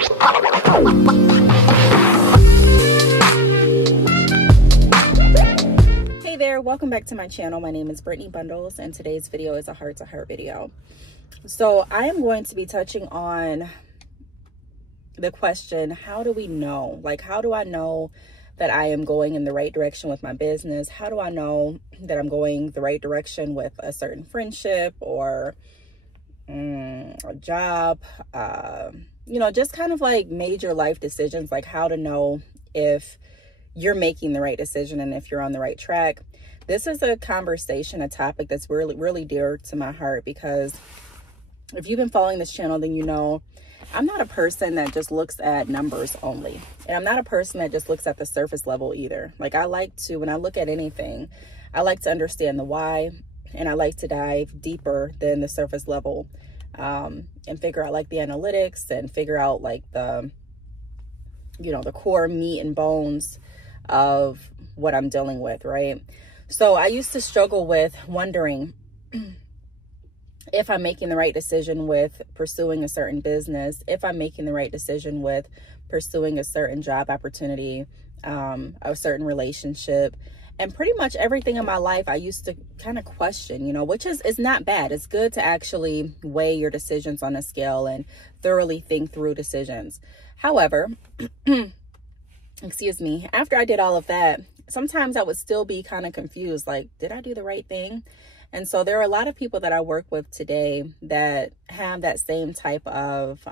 Hey there, welcome back to my channel. My name is Brittney Bundles, and today's video is a heart-to-heart video. So I am going to be touching on the question, how do we know? Like, how do I know that I am going in the right direction with my business? How do I know that I'm going the right direction with a certain friendship or a job? Just kind of like major life decisions, like how to know if you're making the right decision and if you're on the right track. This is a conversation, a topic that's really, really dear to my heart, because if you've been following this channel, then you know I'm not a person that just looks at numbers only. And I'm not a person that just looks at the surface level either. Like, I like to, when I look at anything, I like to understand the why, and I like to dive deeper than the surface level, and figure out like the analytics and figure out like the core meat and bones of what I'm dealing with, right? So I used to struggle with wondering if I'm making the right decision with pursuing a certain business, if I'm making the right decision with pursuing a certain job opportunity, a certain relationship, and pretty much everything in my life I used to kind of question, which is not bad. It's good to actually weigh your decisions on a scale and thoroughly think through decisions. However, excuse me, after I did all of that, sometimes I would still be kind of confused, like, did I do the right thing? And so there are a lot of people that I work with today that have that same type of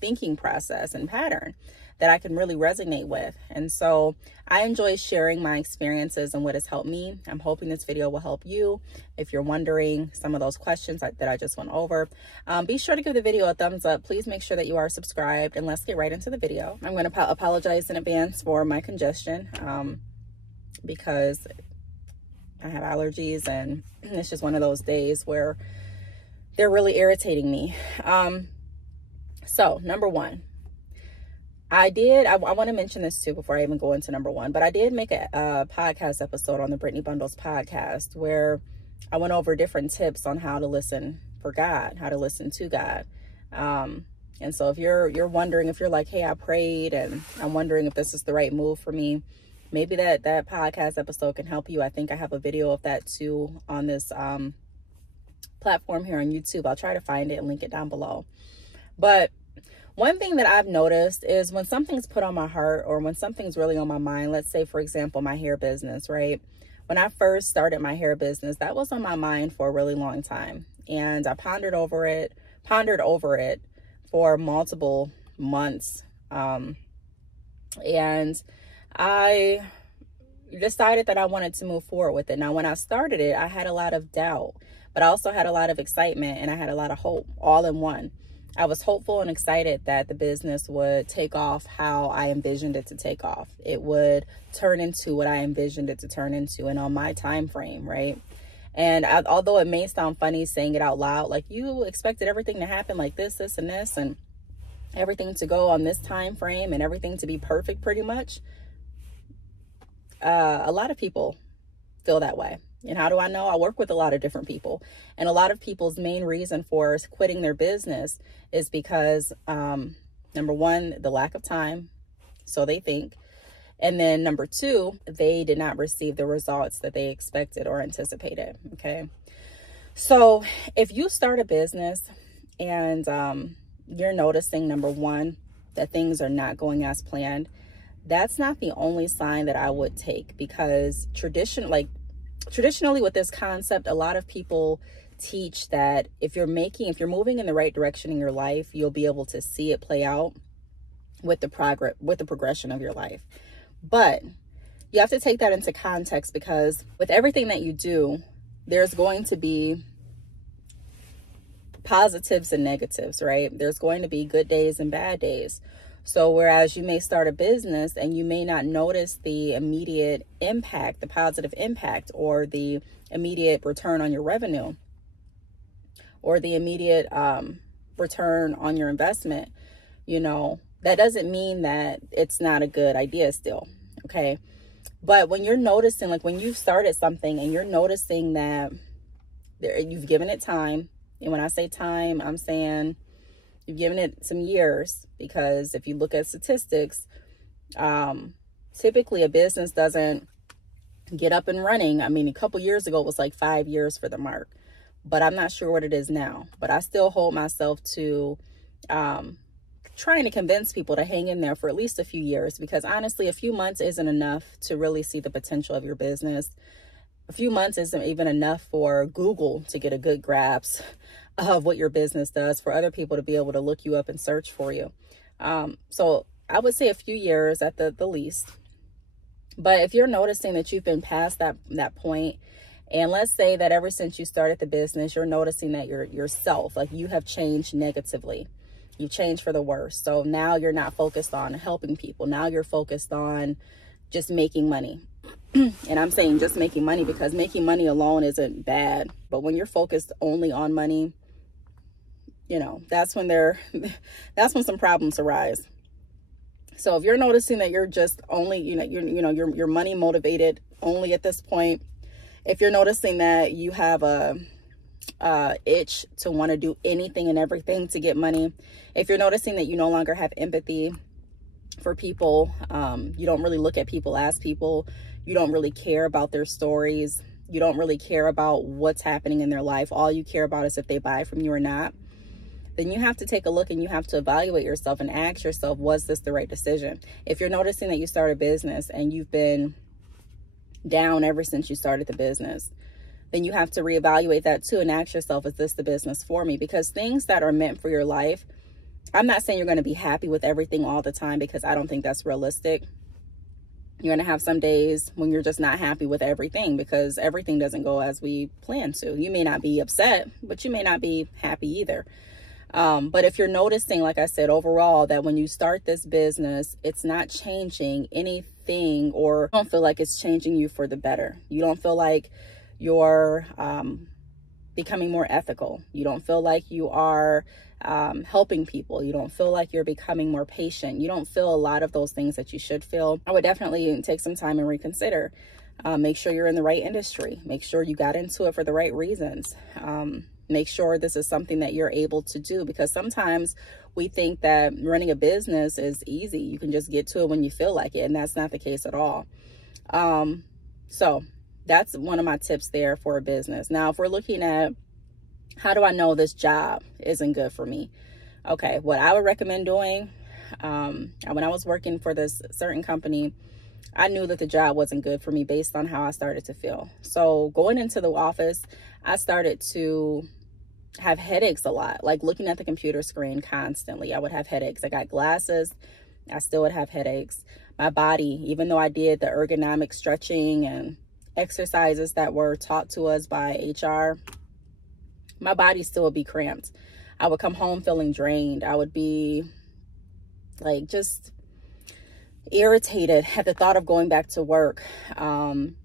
thinking process and pattern that I can really resonate with. And so I enjoy sharing my experiences and what has helped me. I'm hoping this video will help you. If you're wondering some of those questions that I just went over, be sure to give the video a thumbs up. Please make sure that you are subscribed, and let's get right into the video. I'm going to apologize in advance for my congestion because I have allergies, and it's just one of those days where they're really irritating me. So number one, I want to mention this too before I even go into number one, but I did make a podcast episode on the Brittney Bundles podcast where I went over different tips on how to listen for God, how to listen to God. And so if you're wondering, if you're like, hey, I prayed and I'm wondering if this is the right move for me, maybe that podcast episode can help you. I think I have a video of that too on this platform here on YouTube. I'll try to find it and link it down below. But one thing that I've noticed is when something's put on my heart, or when something's really on my mind, let's say, for example, my hair business, right? When I first started my hair business, that was on my mind for a really long time. And I pondered over it for multiple months. And I decided that I wanted to move forward with it. Now, when I started it, I had a lot of doubt, but I also had a lot of excitement, and I had a lot of hope all in one. I was hopeful and excited that the business would take off how I envisioned it to take off. It would turn into what I envisioned it to turn into, and on my time frame, right? And although it may sound funny saying it out loud, like, you expected everything to happen like this, and this, and everything to go on this time frame, and everything to be perfect pretty much. A lot of people feel that way. And how do I know? I work with a lot of different people, and a lot of people's main reason for quitting their business is because, number one, the lack of time. So they think. And then number two, they did not receive the results that they expected or anticipated. Okay. So if you start a business and, you're noticing, number one, that things are not going as planned, that's not the only sign that I would take, because traditionally with this concept, a lot of people teach that if you're moving in the right direction in your life, you'll be able to see it play out with the progression of your life. But you have to take that into context, because with everything that you do, there's going to be positives and negatives, right? There's going to be good days and bad days. So whereas you may start a business and you may not notice the immediate impact, the positive impact, or the immediate return on your revenue, or the immediate return on your investment, that doesn't mean that it's not a good idea still. Okay. But when you're noticing, like when you've started something and you're noticing that you've given it time, and when I say time, I'm saying You've given it some years, because if you look at statistics, typically a business doesn't get up and running. I mean, a couple years ago, it was like 5 years for the mark, but I'm not sure what it is now. But I still hold myself to trying to convince people to hang in there for at least a few years, because honestly, a few months isn't enough to really see the potential of your business. A few months isn't even enough for Google to get a good grasp of what your business does, for other people to be able to look you up and search for you. So I would say a few years at the least. But if you're noticing that you've been past that point, and let's say that ever since you started the business, you're noticing that yourself, like you have changed negatively. You've changed for the worse. So now you're not focused on helping people. Now you're focused on just making money. And I'm saying just making money because making money alone isn't bad. But when you're focused only on money, you know, that's when some problems arise. So if you're noticing that you're just only, you're money motivated only at this point, if you're noticing that you have a itch to want to do anything and everything to get money, if you're noticing that you no longer have empathy for people, you don't really look at people as people, you don't really care about their stories, you don't really care about what's happening in their life, all you care about is if they buy from you or not, then you have to take a look and you have to evaluate yourself and ask yourself, was this the right decision? If you're noticing that you start a business and you've been down ever since you started the business, then you have to reevaluate that too and ask yourself, is this the business for me? Because things that are meant for your life, I'm not saying you're going to be happy with everything all the time, because I don't think that's realistic. You're going to have some days when you're just not happy with everything, because everything doesn't go as we plan to. You may not be upset, but you may not be happy either. But if you're noticing, like I said, overall, that when you start this business, it's not changing anything, or you don't feel like it's changing you for the better. You don't feel like you're becoming more ethical. You don't feel like you are helping people. You don't feel like you're becoming more patient. You don't feel a lot of those things that you should feel. I would definitely take some time and reconsider. Make sure you're in the right industry. Make sure you got into it for the right reasons. Make sure this is something that you're able to do, because sometimes we think that running a business is easy. You can just get to it when you feel like it, and that's not the case at all. So that's one of my tips there for a business. Now, if we're looking at how do I know this job isn't good for me? Okay, what I would recommend doing, when I was working for this certain company, I knew that the job wasn't good for me based on how I started to feel. So going into the office, I started to have headaches a lot, like looking at the computer screen constantly. I would have headaches. I got glasses, I still would have headaches. My body, even though I did the ergonomic stretching and exercises that were taught to us by HR, my body still would be cramped. I would come home feeling drained. I would be like just irritated at the thought of going back to work. And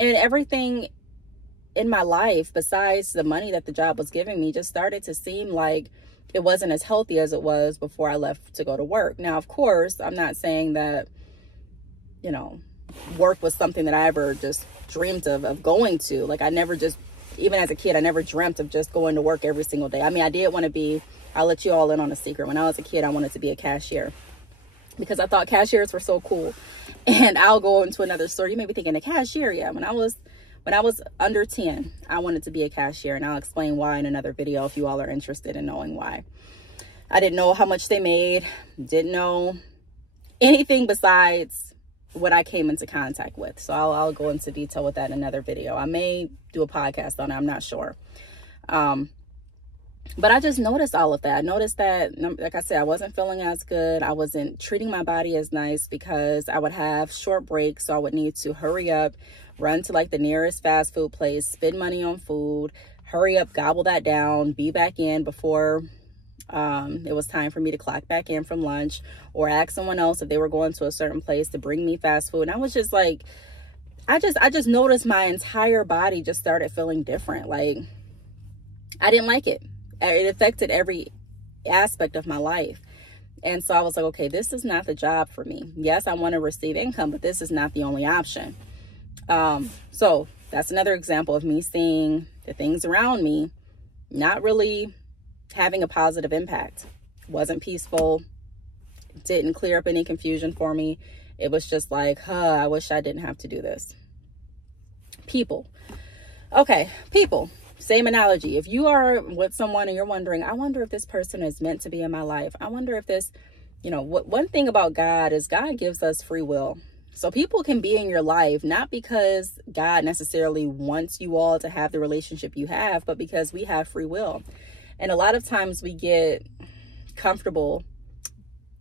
everything in my life, besides the money that the job was giving me, just started to seem like it wasn't as healthy as it was before I left to go to work. Now, of course, I'm not saying that, you know, work was something that I ever just dreamed of going to. Like I never just, even as a kid, I never dreamt of just going to work every single day. I mean, I did want to be, I'll let you all in on a secret. When I was a kid, I wanted to be a cashier because I thought cashiers were so cool. And I'll go into another store. You may be thinking a cashier. Yeah. When I was under 10, I wanted to be a cashier, and I'll explain why in another video if you all are interested in knowing why. I didn't know how much they made, didn't know anything besides what I came into contact with. So I'll go into detail with that in another video. I may do a podcast on it, I'm not sure. But I just noticed all of that. I noticed that, like I said, I wasn't feeling as good. I wasn't treating my body as nice because I would have short breaks. So I would need to hurry up, run to like the nearest fast food place, spend money on food, hurry up, gobble that down, be back in before it was time for me to clock back in from lunch, or ask someone else if they were going to a certain place to bring me fast food. And I was just like, I just noticed my entire body just started feeling different. Like I didn't like it. It affected every aspect of my life. And so I was like, okay, this is not the job for me. Yes, I want to receive income, but this is not the only option. So that's another example of me seeing the things around me not really having a positive impact. wasn't peaceful, didn't clear up any confusion for me. It was just like, I wish I didn't have to do this. People. Okay, people. Same analogy. If you are with someone and you're wondering, I wonder if this person is meant to be in my life. I wonder if this, one thing about God is God gives us free will. So people can be in your life, not because God necessarily wants you all to have the relationship you have, but because we have free will. And a lot of times we get comfortable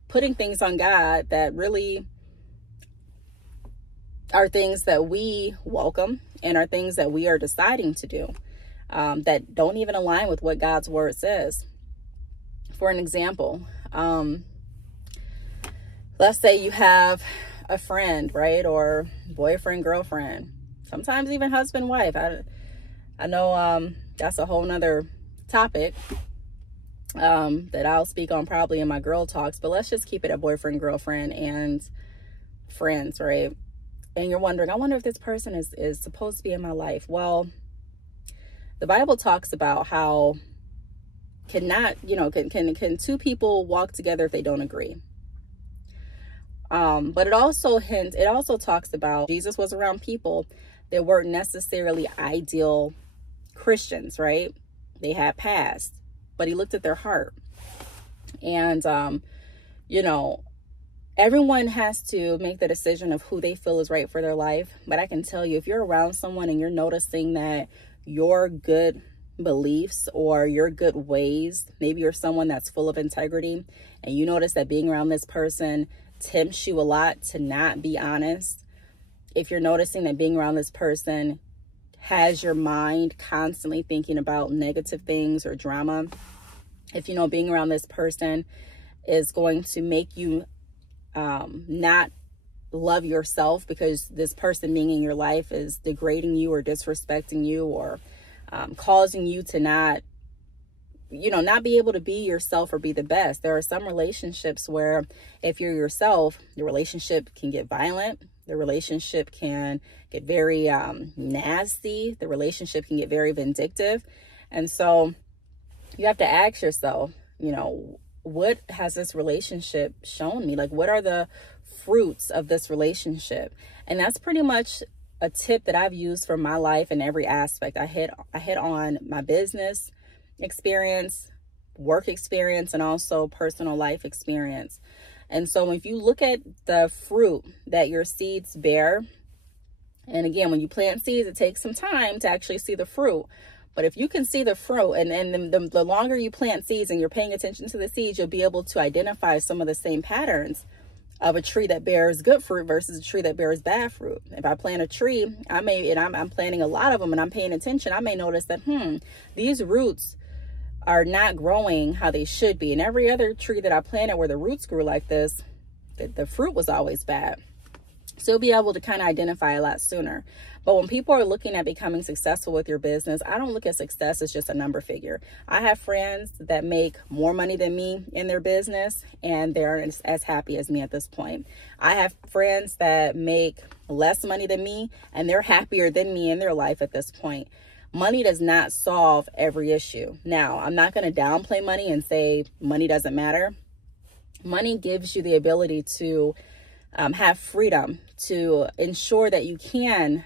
putting things on God that really are things that we welcome and are things that we are deciding to do, that don't even align with what God's word says. For an example, let's say you have a friend, right? Or boyfriend, girlfriend, sometimes even husband, wife. I know that's a whole nother topic that I'll speak on probably in my girl talks, but let's just keep it a boyfriend, girlfriend, and friends, right? And you're wondering, I wonder if this person is supposed to be in my life. Well, the Bible talks about how can two people walk together if they don't agree? But it also talks about Jesus was around people that weren't necessarily ideal Christians, right? They had past, but he looked at their heart. And, everyone has to make the decision of who they feel is right for their life. But I can tell you, if you're around someone and you're noticing that your good beliefs or your good ways, maybe you're someone that's full of integrity, and you notice that being around this person tempts you a lot to not be honest. If you're noticing that being around this person has your mind constantly thinking about negative things or drama, if being around this person is going to make you not love yourself because this person being in your life is degrading you or disrespecting you or causing you to not be able to be yourself or be the best. There are some relationships where if you're yourself, the relationship can get violent. The relationship can get very nasty. The relationship can get very vindictive. And so you have to ask yourself, what has this relationship shown me? Like, what are the fruits of this relationship? And that's pretty much a tip that I've used for my life in every aspect. I hit on my business experience, work experience, and also personal life experience. And so if you look at the fruit that your seeds bear, and again, when you plant seeds, it takes some time to actually see the fruit. But if you can see the fruit, and the longer you plant seeds and you're paying attention to the seeds, you'll be able to identify some of the same patterns of a tree that bears good fruit versus a tree that bears bad fruit. If I plant a tree, I'm planting a lot of them and I'm paying attention, I may notice that, these roots are not growing how they should be. And every other tree that I planted where the roots grew like this, the fruit was always bad. So you'll be able to kind of identify a lot sooner. But when people are looking at becoming successful with your business, I don't look at success as just a number figure. I have friends that make more money than me in their business, and they're as happy as me at this point. I have friends that make less money than me, and they're happier than me in their life at this point. Money does not solve every issue. Now, I'm not going to downplay money and say money doesn't matter. Money gives you the ability to have freedom to ensure that you can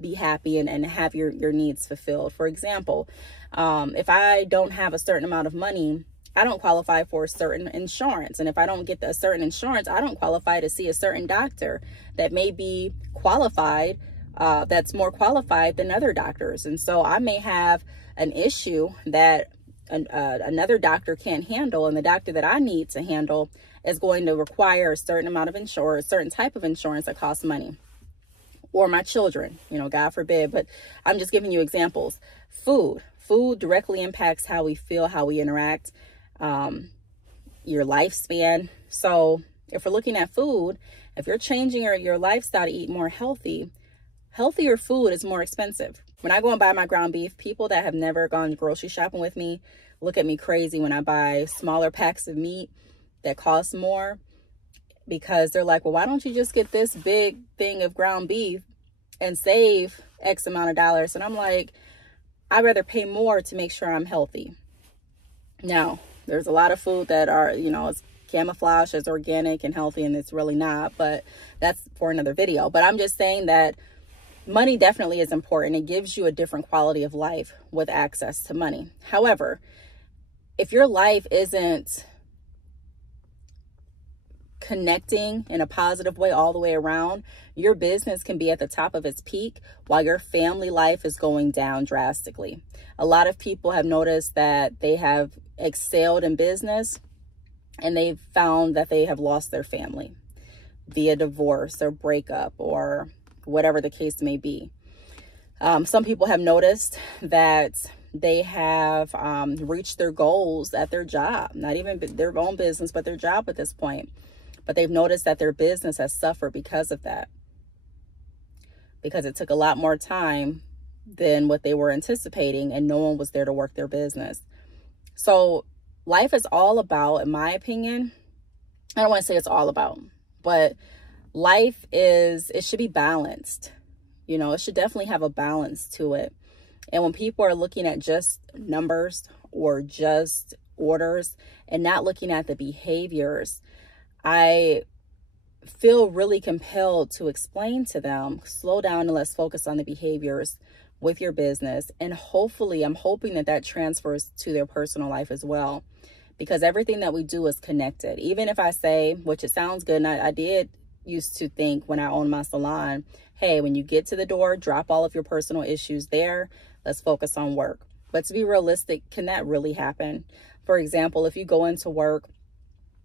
be happy and have your needs fulfilled. For example, if I don't have a certain amount of money, I don't qualify for a certain insurance. And if I don't get a certain insurance, I don't qualify to see a certain doctor that may be qualified, that's more qualified than other doctors. And so I may have an issue that another doctor can't handle, and the doctor that I need to handle is going to require a certain amount of insurance, a certain type of insurance that costs money. Or my children, God forbid, but I'm just giving you examples. Food directly impacts how we feel, how we interact, your lifespan. So if we're looking at food, if you're changing your lifestyle to eat more healthy, healthier food is more expensive. When I go and buy my ground beef, people that have never gone grocery shopping with me look at me crazy when I buy smaller packs of meat that cost more, because they're like, well, why don't you just get this big thing of ground beef and save X amount of dollars? And I'm like, I'd rather pay more to make sure I'm healthy. Now, There's a lot of food that are, you know, it's camouflaged as organic and healthy, and it's really not, but that's for another video. But I'm just saying that money definitely is important. It gives you a different quality of life with access to money. However, if your life isn't connecting in a positive way all the way around, your business can be at the top of its peak while your family life is going down drastically. A lot of people have noticed that they have excelled in business and they've found that they have lost their family via divorce or breakup or whatever the case may be. Some people have noticed that they have reached their goals at their job, not even their own business, but their job at this point. But they've noticed that their business has suffered because of that, because it took a lot more time than what they were anticipating, and no one was there to work their business. So life is all about, in my opinion, I don't want to say it's all about, but life is, it should be balanced. You know, it should definitely have a balance to it. And when people are looking at just numbers or just orders and not looking at the behaviors, I feel really compelled to explain to them, slow down and let's focus on the behaviors with your business. And hopefully, I'm hoping that that transfers to their personal life as well, because everything that we do is connected. Even if I say, which it sounds good, and I did used to think when I owned my salon, hey, when you get to the door, drop all of your personal issues there. Let's focus on work. But to be realistic, can that really happen? For example, if you go into work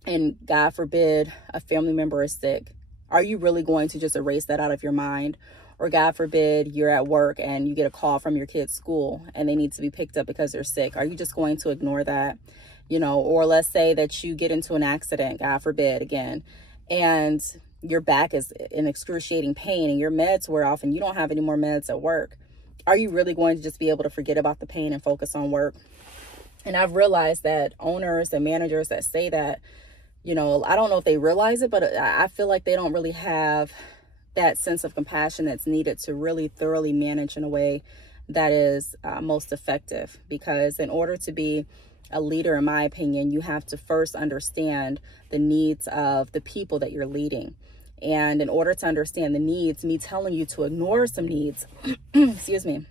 and God forbid a family member is sick, are you really going to just erase that out of your mind? Or God forbid you're at work and you get a call from your kid's school and they need to be picked up because they're sick. Are you just going to ignore that? You know, or let's say that you get into an accident, God forbid again, and your back is in excruciating pain and your meds wear off and you don't have any more meds at work. Are you really going to just be able to forget about the pain and focus on work? And I've realized that owners and managers that say that, you know, I don't know if they realize it, but I feel like they don't really have that sense of compassion that's needed to really thoroughly manage in a way that is most effective. Because in order to be a leader, in my opinion, you have to first understand the needs of the people that you're leading. And in order to understand the needs, me telling you to ignore some needs, excuse me,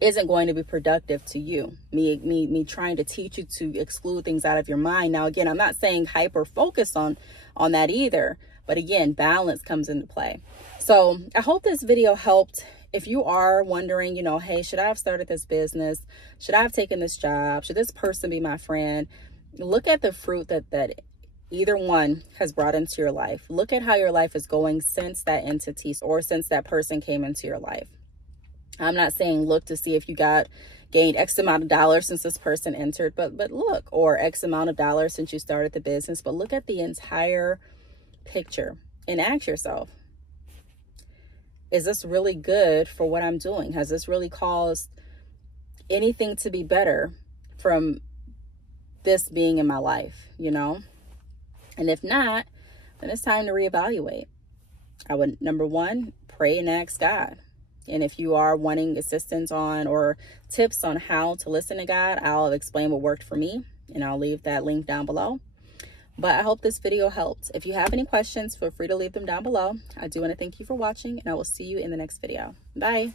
isn't going to be productive to you. Me trying to teach you to exclude things out of your mind. Now, again, I'm not saying hyper focus on that either, but again, balance comes into play. So I hope this video helped. If you are wondering, you know, hey, should I have started this business? Should I have taken this job? Should this person be my friend? Look at the fruit that either one has brought into your life. Look at how your life is going since that entity or since that person came into your life. I'm not saying look to see if you gained X amount of dollars since this person entered, but look, or X amount of dollars since you started the business, but look at the entire picture and ask yourself, is this really good for what I'm doing? Has this really caused anything to be better from this being in my life, you know? And if not, then it's time to reevaluate. I would, number one, pray and ask God. And if you are wanting assistance on or tips on how to listen to God, I'll explain what worked for me, and I'll leave that link down below. But I hope this video helped. If you have any questions, feel free to leave them down below. I do want to thank you for watching, and I will see you in the next video. Bye.